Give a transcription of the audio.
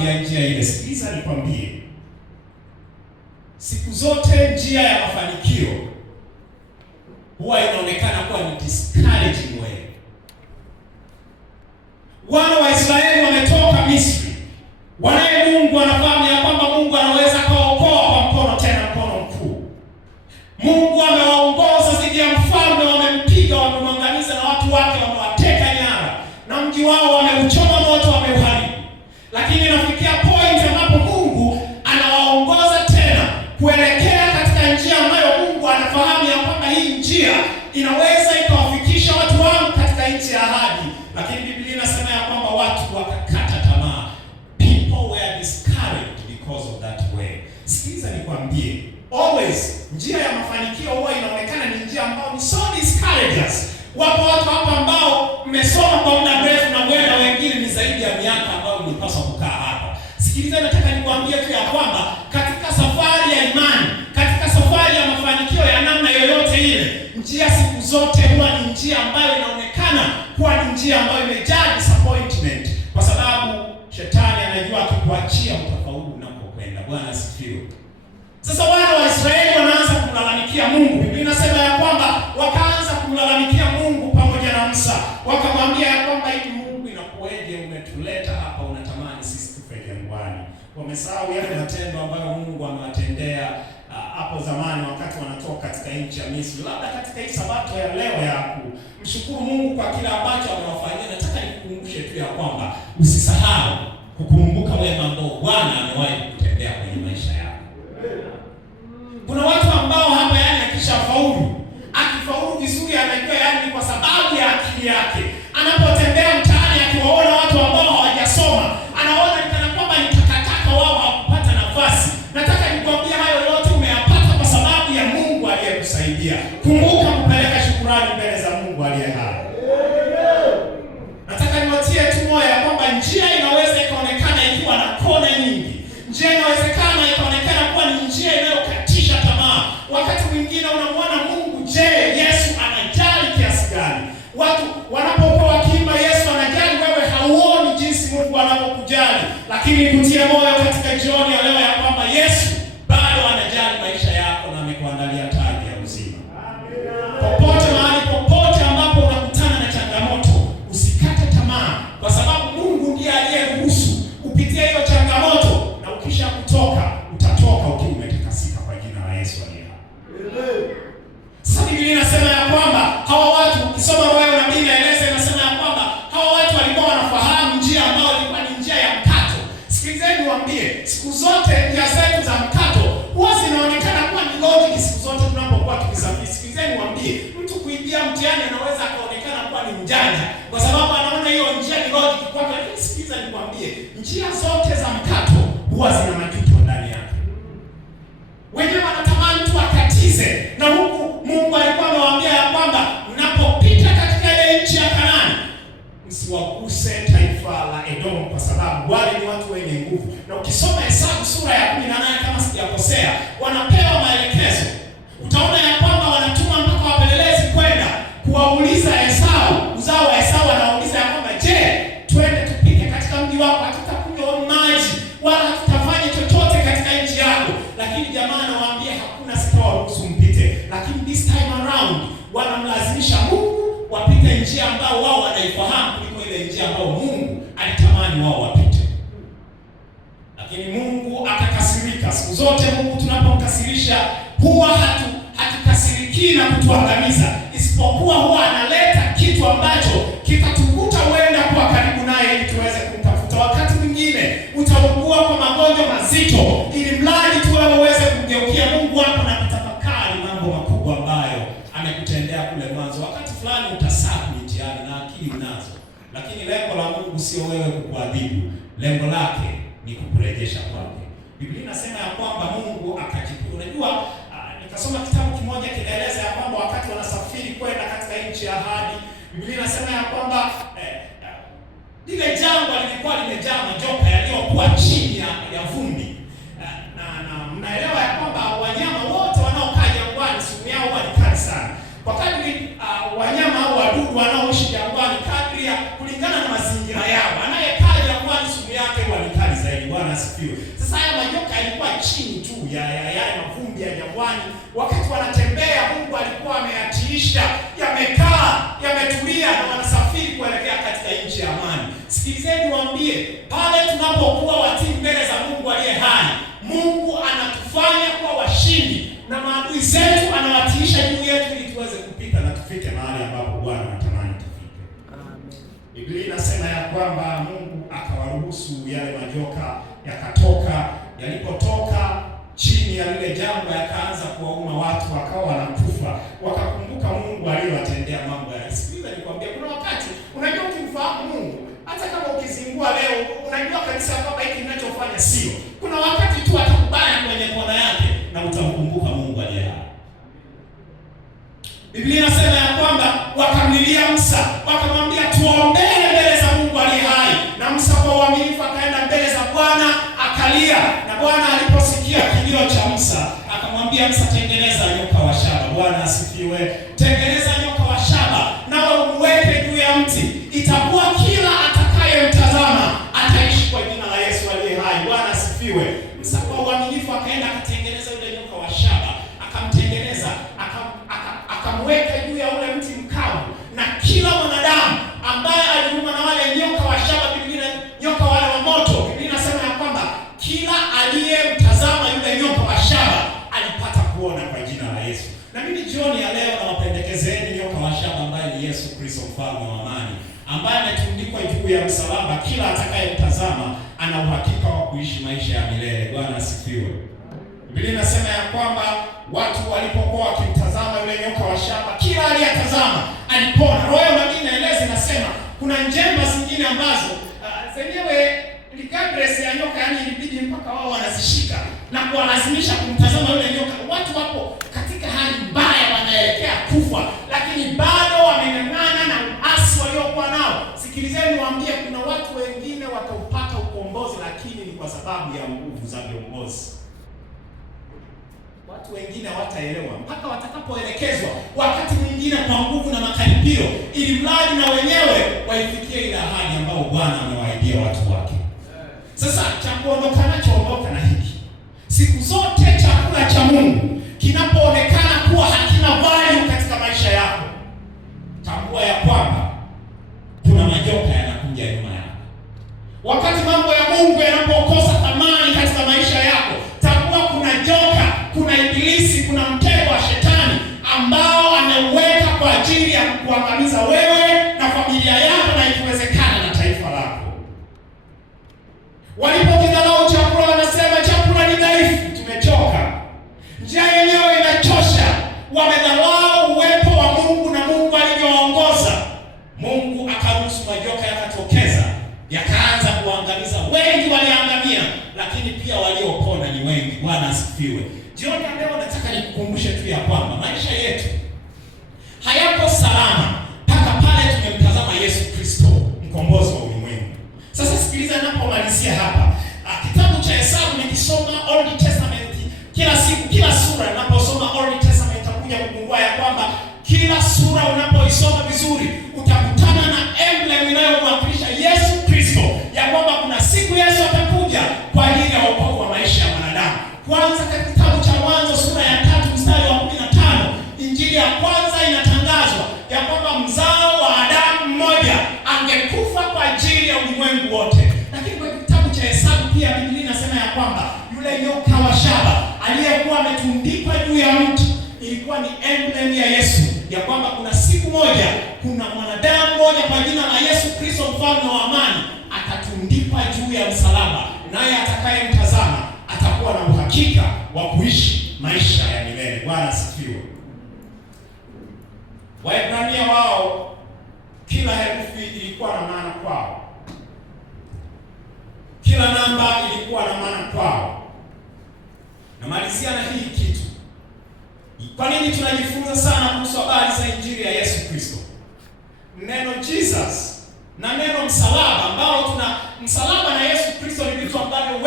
sababu ya njia ile. Sikiliza nikwambie, siku zote njia ya mafanikio huwa inaonekana kuwa ni discouraging way. Wana wa Israeli wametoka Misri, wanaye Mungu wanafahamu ya kwamba Mungu anaweza kuwaokoa kwa mkono, tena mkono mkuu. Mungu amewaongoza dhidi ya mfalme, wamempiga, wamemwangamiza na watu wake wamewateka nyara, na mji wao wameuchoma moto, wameuharibu. Lakini inafikia point ambapo Mungu anawaongoza tena kuelekea katika njia ambayo Mungu anafahamu ya kwamba hii njia inaweza ikawafikisha watu wangu katika nchi ya ahadi. Lakini Biblia inasema ya kwamba watu wakakata tamaa. People were discouraged because of that way. Sikiliza nikwambie, always njia ya mafanikio huwa inaonekana ni njia ambayo ni so discourages. Wapo watu hapa ambao mmesoma kwa muda mrefu na mwenda wengine ni zaidi ya miaka ambayo mlipaswa kukaa hapa. Sikiliza, nataka nikwambie tu ya kwamba katika safari ya imani, katika safari ya mafanikio ya namna yoyote ile, njia siku zote huwa ni njia ambayo inaonekana kuwa ni njia ambayo imejaa disappointment, kwa sababu shetani anajua akikuachia utafaulu unapokwenda. Bwana asifiwe. Sasa wana wa Israeli wanaanza kumlalamikia Mungu. Biblia inasema ya kwamba wakaanza kumlalamikia Mungu pamoja na Musa. Wakamwambia ya kwamba hivi Mungu, inakuwaje umetuleta hapa unatamani sisi tufe jangwani? Wamesahau yale matendo ambayo Mungu amewatendea hapo zamani wakati wanatoka katika nchi ya Misri. Labda katika hii sabato ya leo ya kumshukuru Mungu kwa kila ambacho amewafanyia, nataka nikukumbushe tu ya kwamba usisahau kukumbuka wema ambao Bwana amewahi kutendea kwenye maisha yako. Kuna watu ambao hapa akifaulu vizuri anajua yani kwa sababu ya akili yake. Anapotembea mtaani akiwaona watu ambao hawajasoma, anaona kana kwamba ni takataka, wao hawakupata nafasi. Nataka nikwambie hayo yote umeyapata kwa sababu ya Mungu aliyekusaidia. Kumbuka kupeleka shukrani mbele za Mungu aliye hai. Nataka niwatie tu moyo ya kwamba njia inaweza ikaonekana ikiwa na kona nyingi. Njia inawezekana ikaonekana kuwa ni njia inayokatisha tamaa. Wakati mwingine unamwona Mungu, je, Yesu anajali kiasi gani? Watu wanapokuwa wakiimba Yesu anajali, wewe hauoni jinsi Mungu anavyokujali. Lakini nikutie moyo katika jioni ya leo ya kwamba Yesu bado anajali maisha yako na amekuandalia taji ya uzima. Popote mahali popote ambapo unakutana na changamoto, usikate tamaa, kwa sababu Mungu ndiye aliyeruhusu upitie hiyo changamoto, na ukisha kutoka utatoka ukiwa umetakasika kwa jina la Yesu aliye hai. Sasa Biblia inasema ya kwamba hawa watu, ukisoma wewe na Biblia inaeleza, inasema ya kwamba hawa watu walikuwa wanafahamu njia ambayo ilikuwa ni njia ya mkato. Sikilizeni niwaambie, siku zote njia zetu za mkato huwa zinaonekana kuwa ni logic siku zote tunapokuwa tukisafiri. Sikilizeni niwaambie, mtu kuingia mtihani anaweza akaonekana kuwa ni mjanja kwa sababu anaona hiyo njia ni logic kwake, lakini sikiliza nikwambie, njia zote za mkato huwa zina majuto ndani yake. Wenyewe wanatamani tu akatize, na huku Mungu alikuwa amewaambia ya kwamba mnapopita katika ile nchi ya Kanaani msiwaguse taifa la Edom kwa sababu wale ni watu wenye nguvu. Na ukisoma Hesabu sura ya 18 kama sijakosea, wanapewa maelekezo. Utaona ya kwamba wanatuma mpaka wapelelezi kwenda kuwauliza Esau, uzao wa Esau, anauliza ya kwamba je, twende tupike katika mji wako, hatutakunywa maji wala hatutafanya chochote katika nchi yako. Lakini jamaa anawaambia hakuna, sitawaruhusu mpite. Lakini this time around wanamlazimisha Mungu wapite njia ambao wao wanaifahamu kuliko ile njia ambao Mungu alitamani wao wapite. Lakini Mungu akakasirika. Siku zote Mungu tunapomkasirisha huwa hatukasiriki na kutuangamiza, isipokuwa huwa analeta kitu ambacho kitatukuta uenda kuwa karibu naye ili tuweze kumtafuta. Wakati mwingine utaugua kwa magonjwa mazito ili mradi tu wewe uweze kumgeukia Mungu hapo na kutafakari mambo makubwa ambayo amekutendea kule mwanzo. Wakati fulani utasahau mtihani na akili unazo, lakini lengo la Mungu sio wewe kukuadhibu. Lengo lake ni kukurejesha kwake. Biblia inasema ya kwamba Mungu akajibu. Unajua, nikasoma kitabu kimoja kinaeleza ya kwamba wakati wanasafiri kwenda katika nchi ya ahadi, Biblia inasema ya kwamba lile jangwa lilikuwa limejaa majoka yaliyokuwa chini ya vumbi. Na mnaelewa ya kwamba wanyama wote wanaokaa jangwani sumu yao huwa ni kali sana. Kwa kadri wanyama au wadudu wanaoishi jangwani, kadri ya kulingana na mazingira yao, anayekaa jangwani sumu yake huwa ni kali zaidi. Bwana asifiwe. Sasa haya majoka yalikuwa chini tu ya mavumbi ya jangwani. Wakati wanatembea, Mungu alikuwa ameyatiisha, yamekaa, yametulia na wanasafiri kuelekea katika nchi ya amani. Sikilizeni niwaambie, pale tunapokuwa watii mbele za Mungu aliye hai, Mungu anatufanya kuwa washindi na maadui zetu anawatiisha juu yetu ili tuweze kupita na tufike mahali ambapo Bwana anatamani tufike. Amen. Biblia inasema ya kwamba Mungu akawaruhusu yale majoka yakatoka. Yalipotoka chini ya lile jangwa yakaanza kuwauma watu, wakawa wanakufa. Wakakumbuka Mungu aliyowatendea mambo ya. Sikiliza nikwambia, kuna wakati unajua ukimfahamu Mungu, hata kama ukizingua leo, unajua kabisa kwamba hiki ninachofanya sio. Kuna wakati tu atakubaya kwenye kona yake na utamkumbuka Mungu aliye hai. Biblia inasema ya kwamba wakamlilia Musa, wakamwambia tuombee mbele za Mungu aliye hai. Na Musa kwa uaminifu akaenda mbele za Bwana akalia. Na Bwana aliposikia kilio cha Musa, akamwambia Musa, tengeneza nyoka wa shaba. Bwana asifiwe. Tengeneza nyoka wa shaba nawe umweke juu ya mti. Itakuwa kila atakayemtazama ataishi kwa jina la Yesu aliye hai. Bwana asifiwe. Musa kwa uaminifu akaenda akatengeneza yule nyoka wa shaba. Akamtengeneza, akamweka juu ya ule mti mkavu, na kila mwanadamu ambaye aliuma na wale nyoka wa shaba, Biblia nyoka wale wa moto, Biblia inasema ya kwamba kila aliyemtazama yule nyoka wa shaba alipata kuona kwa jina la Yesu. Na mimi jioni ya leo nawapendekezeni nyoka wa shaba ambaye ni Yesu Kristo, mfalme wa amani, ambaye ametundikwa juu ya msalaba. Kila atakayemtazama ana uhakika wa kuishi maisha ya milele. Bwana asifiwe. Biblia inasema ya kwamba watu walipokuwa wakimtazama yule nyoka wa shaba, kila aliyetazama alipona. Roho ya nabii inaeleza, inasema kuna njemba zingine ambazo zenyewe likadresi ya nyoka, yani ilibidi mpaka wao wanazishika na kuwalazimisha kumtazama yule nyoka. Watu wapo katika hali mbaya, wanaelekea kufa, lakini bado wameng'ang'ana na uasi waliokuwa nao. Sikilizeni niwaambie, kuna watu wengine wataupata ukombozi, lakini ni kwa sababu ya nguvu za viongozi. Watu wengine hawataelewa mpaka watakapoelekezwa, wakati mwingine kwa nguvu na makaripio, ili mradi na wenyewe waifikie ile ahadi ambayo Bwana amewaahidia watu wake. Sasa cha kuondoka nacho, ondoka na hiki. Siku zote chakula cha Mungu kinapoonekana kuwa hakina value katika maisha yako, tambua ya kwamba kuna majoka yanakuja nyuma yako. Wakati mambo ya Mungu yanapokosa thamani katika maisha yako, tambua kuna joka, kuna ibilisi, kuna mtego wa shetani ambao ameuweka kwa ajili ya kuangamiza wewe na familia yako, na ikiwezekana na taifa lako. Walipokidharau chakula, wanasema chakula ni dhaifu, tumechoka, njia yenyewe inachosha. Wamedharau uwepo wa Mungu na Mungu alivyoongoza. Mungu akaruhusu majoka yakatokeza, yakaanza kuangamiza. Wengi waliangamia, lakini pia waliopona ni wengi. Bwana asifiwe. Jioni leo nataka nikukumbushe tu ya kwamba maisha yetu hayako salama mpaka pale tumemtazama Yesu Kristo, mkombozi wa ulimwengu. Sasa sikiliza ninapomalizia hapa. Kitabu cha Hesabu nikisoma Old Testament kila siku, kila sura ninaposoma Old Testament utakuja kugundua ya kwamba kila sura unapoisoma vizuri utakutana na emblem inayomwakilisha Yesu Kristo, ya kwamba kuna siku Yesu atakuja kwa ajili ya wokovu wa maisha ya wanadamu. Kwanza katika kitabu cha Mwanzo sura ya 3 mstari wa 15, injili ya kwanza inatangazwa ya kwamba mzao wa Adamu mmoja angekufa kwa ajili ya ulimwengu wote. Lakini kwa kitabu cha Hesabu pia Biblia inasema ya kwamba yule nyoka wa shaba aliyekuwa ametundikwa juu ya mti ilikuwa ni emblem ya Yesu, ya kwamba kuna siku moja, kuna mwanadamu mmoja kwa jina la Yesu Kristo, mfalme wa amani, atatundikwa juu ya msalaba, naye atakayemtazama atakuwa na uhakika wa kuishi maisha ya milele. Bwana asifiwe. Waebrania wao, kila herufi ilikuwa na maana kwao, kila namba ilikuwa na maana kwao. Namalizia na hii kitu. Kwa nini tunajifunza sana kuhusu habari za injili ya Yesu Kristo? Neno Jesus na neno msalaba, ambao tuna msalaba na Yesu Kristo ni vitu ambavyo